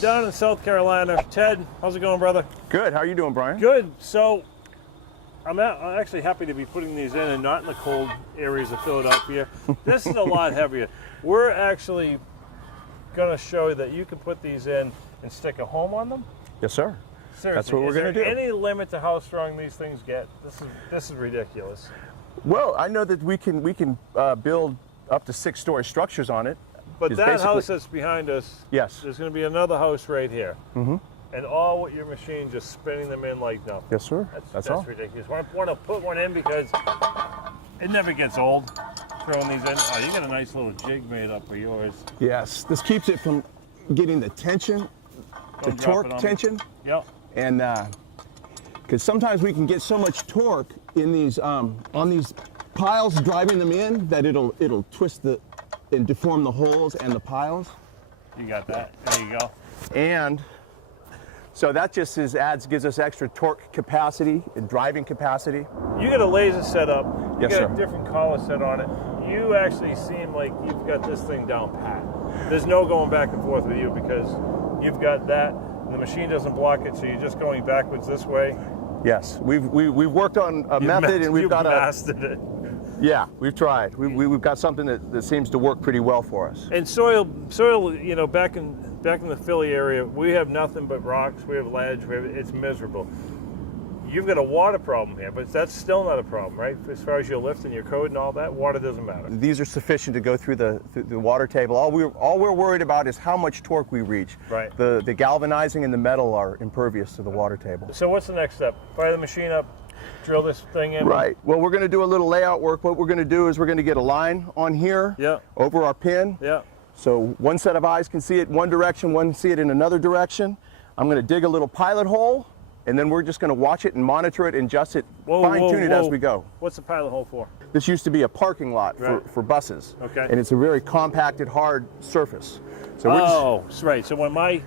Down in South Carolina. Ted, how's it going, brother? Good. How are you doing, Brian? Good. So I'm actually happy to be putting these in and not in the cold areas of Philadelphia. This is a lot heavier. We're actually going to show you that you can put these in and stick a home on them. Yes, sir. Seriously, that's what we're going to do. Is there any limit to how strong these things get? This is ridiculous. Well, I know that we can build up to 6-story structures on it. But that house that's behind us, yes, there's going to be another house right here. Mm-hmm. And all with your machine just spinning them in like nothing. Yes, sir. That's all. Ridiculous. I want to put one in because it never gets old throwing these in. Oh, you got a nice little jig made up for yours. Yes, this keeps it from getting the tension, the torque tension. Yep. And because sometimes we can get so much torque in these on these piles driving them in that it'll twist and deform the holes and the piles. You got that. There you go. And so that just gives us extra torque capacity and driving capacity. You got a laser set up. You Yes, got sir. a different collar set on it. You actually seem like you've got this thing down pat. There's no going back and forth with you because you've got that. And the machine doesn't block it, so you're just going backwards this way. Yes, we've worked on a method, and we've got mastered it. Yeah, we've tried. We've got something that seems to work pretty well for us. And soil, you know, back in the Philly area, we have nothing but rocks. We have ledge. It's miserable. You've got a water problem here, but that's still not a problem, right? As far as your lift and your code and all that, water doesn't matter. These are sufficient to go through the water table. All we're worried about is how much torque we reach. Right. The galvanizing and the metal are impervious to the water table. So what's the next step? Fire the machine up, drill this thing in. Right. Well, we're going to do a little layout work. What we're going to do is we're going to get a line on here. Yeah. Over our pin. Yeah. So one set of eyes can see it one direction, one see it in another direction. I'm going to dig a little pilot hole, and then we're just going to watch it and monitor it and adjust it, fine-tune it as we go. What's the pilot hole for? This used to be a parking lot Right. for buses. Okay. And it's a very compacted, hard surface. So we're just, right. So when my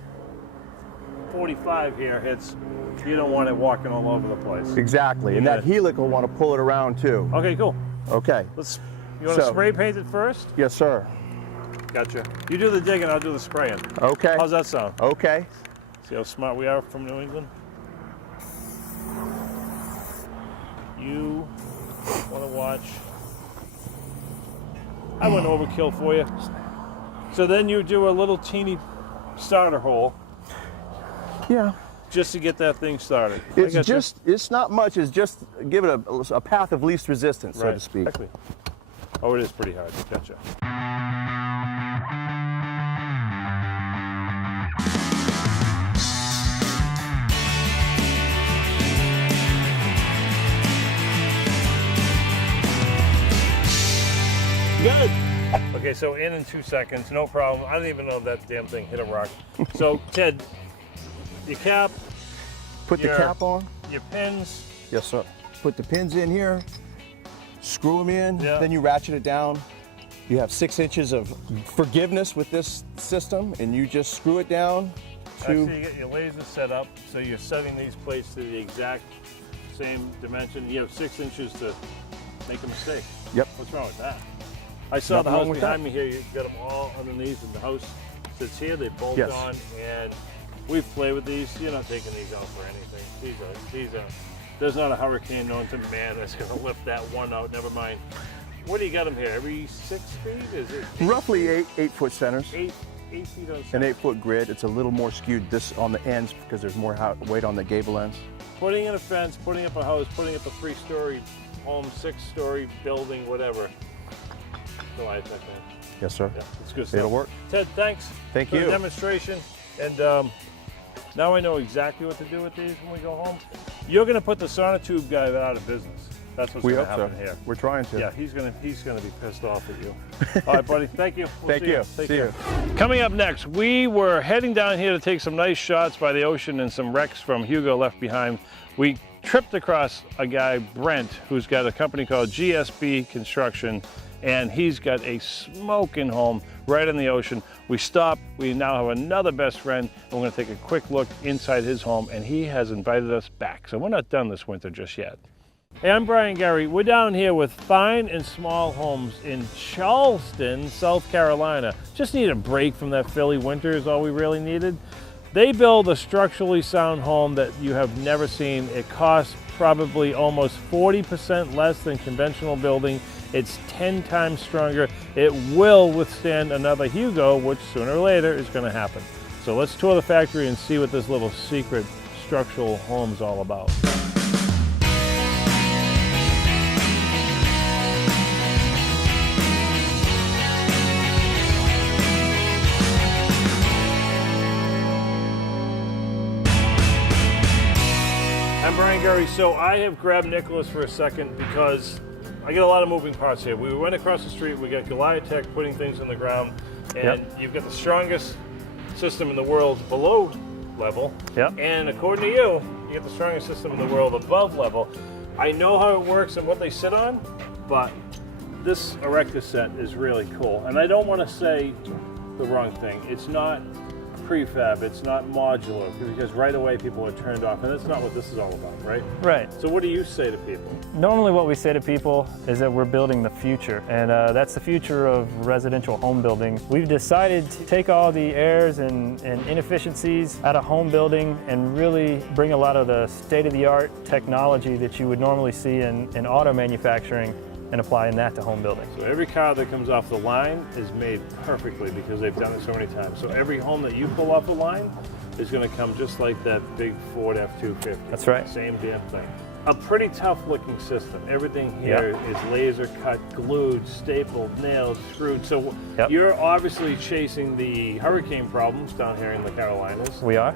45 here hits, you don't want it walking all over the place. exactly. And that helic will want to pull it around too. Okay, cool. Okay. You want to spray paint it first? Yes, sir. Gotcha. You do the digging, I'll do the spraying. Okay. How's that sound? Okay. See how smart we are from New England? You want to watch. I went overkill for you. So then you do a little teeny starter hole. Yeah. Just to get that thing started. It's not much, it's just give it a path of least resistance, so to speak. Exactly. Oh, it is pretty hard. Gotcha. Good. Okay, so in 2 seconds, no problem. I don't even know if that damn thing hit a rock. So, Ted, your cap. Put the cap on. Your pins. Yes, sir. Put the pins in here, screw them in, Yeah. then you ratchet it down. You have 6 inches of forgiveness with this system, and you just screw it down to... Actually, you get your laser set up, so you're setting these plates to the exact same dimension. You have 6 inches to make a mistake. Yep. What's wrong with that? I saw the house behind me here. You've got them all underneath, and the house sits here. They bolt on, and we've played with these. You're not taking these out for anything. These are. There's not a hurricane known to man that's going to lift that one out. Never mind. What do you got them here? Every 6 feet? Is it Roughly 8-foot centers. 8 feet on An 8-foot grid. It's a little more skewed this on the ends because there's more weight on the gable ends. Putting in a fence, putting up a house, putting up a 3-story home, 6-story building, whatever. Goliath, I think. Yes, sir. Yeah, it's good stuff. It'll work. Ted, thanks. Thank for you. the demonstration. And now I know exactly what to do with these when we go home. You're going to put the sonotube guy out of business. That's what's going to happen here. We're trying to. Yeah, he's gonna be pissed off at you. All right, buddy. Thank you. Thank you. Take care. Coming up next, we were heading down here to take some nice shots by the ocean and some wrecks from Hugo left behind. We tripped across a guy, Brent, who's got a company called GSB Construction, and he's got a smoking home right in the ocean. We stopped. We now have another best friend, and we're going to take a quick look inside his home, and he has invited us back. So we're not done this winter just yet. Hey, I'm Brian Gurry. We're down here with Fine and Small Homes in Charleston, South Carolina. Just need a break from that Philly winter is all we really needed. They build a structurally sound home that you have never seen. It costs probably almost 40% less than conventional building. It's 10 times stronger. It will withstand another Hugo, which sooner or later is going to happen. So let's tour the factory and see what this little secret structural home's all about. I'm Brian Gurry. So I have grabbed Nicholas for a second because I get a lot of moving parts here. We went across the street, we got Goliath putting things in the ground, and you've got the strongest system in the world below level. And according to you, you get the strongest system in the world above level. I know how it works and what they sit on, but this erector set is really cool. And I don't want to say the wrong thing. It's not prefab, it's not modular, because right away people are turned off, and that's not what this is all about, right? Right. So what do you say to people? Normally what we say to people is that we're building the future, and that's the future of residential home building. We've decided to take all the errors and inefficiencies out of home building and really bring a lot of the state-of-the-art technology that you would normally see in auto manufacturing and applying that to home building. So every car that comes off the line is made perfectly because they've done it so many times. So every home that you pull off the line is going to come just like that big Ford F-250. That's right. Same damn thing. A pretty tough looking system. Everything here is laser cut, glued, stapled, nailed, screwed. So you're obviously chasing the hurricane problems down here in the Carolinas. We are.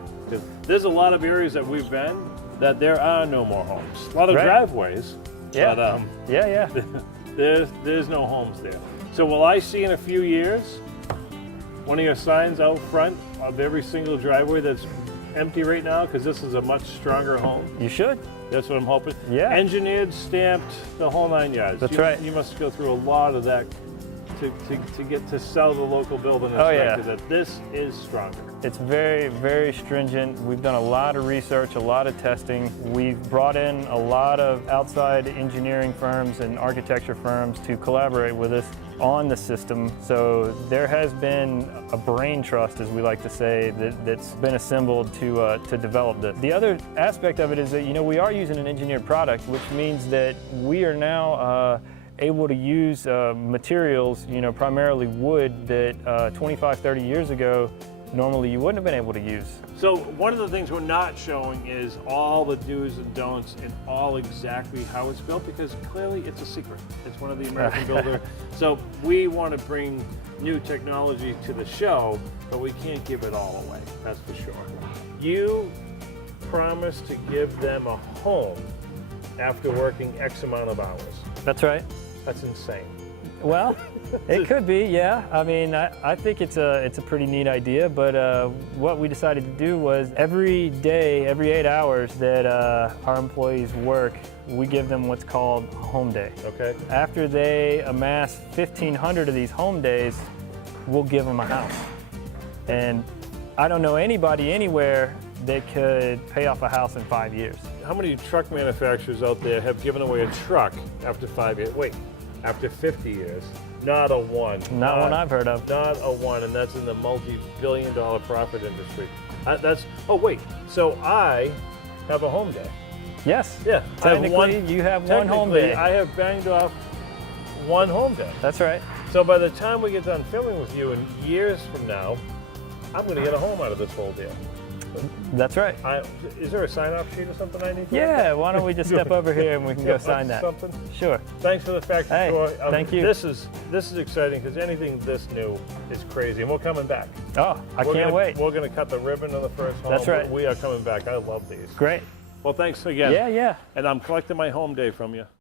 There's a lot of areas that we've been that there are no more homes. A lot of driveways. But there's no homes there. So will I see in a few years one of your signs out front of every single driveway that's empty right now because this is a much stronger home? You should. That's what I'm hoping. Yeah. Engineered, stamped, the whole 9 yards. That's right. You must go through a lot of that to get to sell the local building inspector that this is stronger. It's very, very stringent. We've done a lot of research, a lot of testing. We've brought in a lot of outside engineering firms and architecture firms to collaborate with us on the system. So there has been a brain trust, as we like to say, that's been assembled to develop this. The other aspect of it is that, you know, we are using an engineered product, which means that we are now able to use materials, you know, primarily wood that 25, 30 years ago, normally you wouldn't have been able to use. So one of the things we're not showing is all the do's and don'ts and all exactly how it's built, because clearly it's a secret. It's one of the American Builder. So we want to bring new technology to the show, but we can't give it all away, that's for sure. You promised to give them a home after working X amount of hours. That's right. That's insane. Well, it could be, yeah. I mean, I think it's a pretty neat idea, but what we decided to do was every day, every 8 hours that our employees work, we give them what's called home day. Okay. After they amass 1,500 of these home days, we'll give them a house. And I don't know anybody anywhere that could pay off a house in 5 years. How many truck manufacturers out there have given away a truck after 5 years? Wait, after 50 years? Not a one. Not one I've heard of. Not a one, and that's in the multi-billion-dollar profit industry. Oh wait, so I have a home day. Yes. Yeah. Technically, you have one home day. I have banged off one home day. That's right. So by the time we get done filming with you in years from now, I'm going to get a home out of this whole deal. That's right. Is there a sign-off sheet or something I need to Yeah, why don't we just step over here and we can go sign that. Something? Sure. Thanks for the factory tour. Thank you. This is exciting because anything this new is crazy, and we're coming back. Oh, I can't wait. We're going to cut the ribbon on the first home. That's right. We are coming back. I love these. Great. Well, thanks again. Yeah. And I'm collecting my home day from you.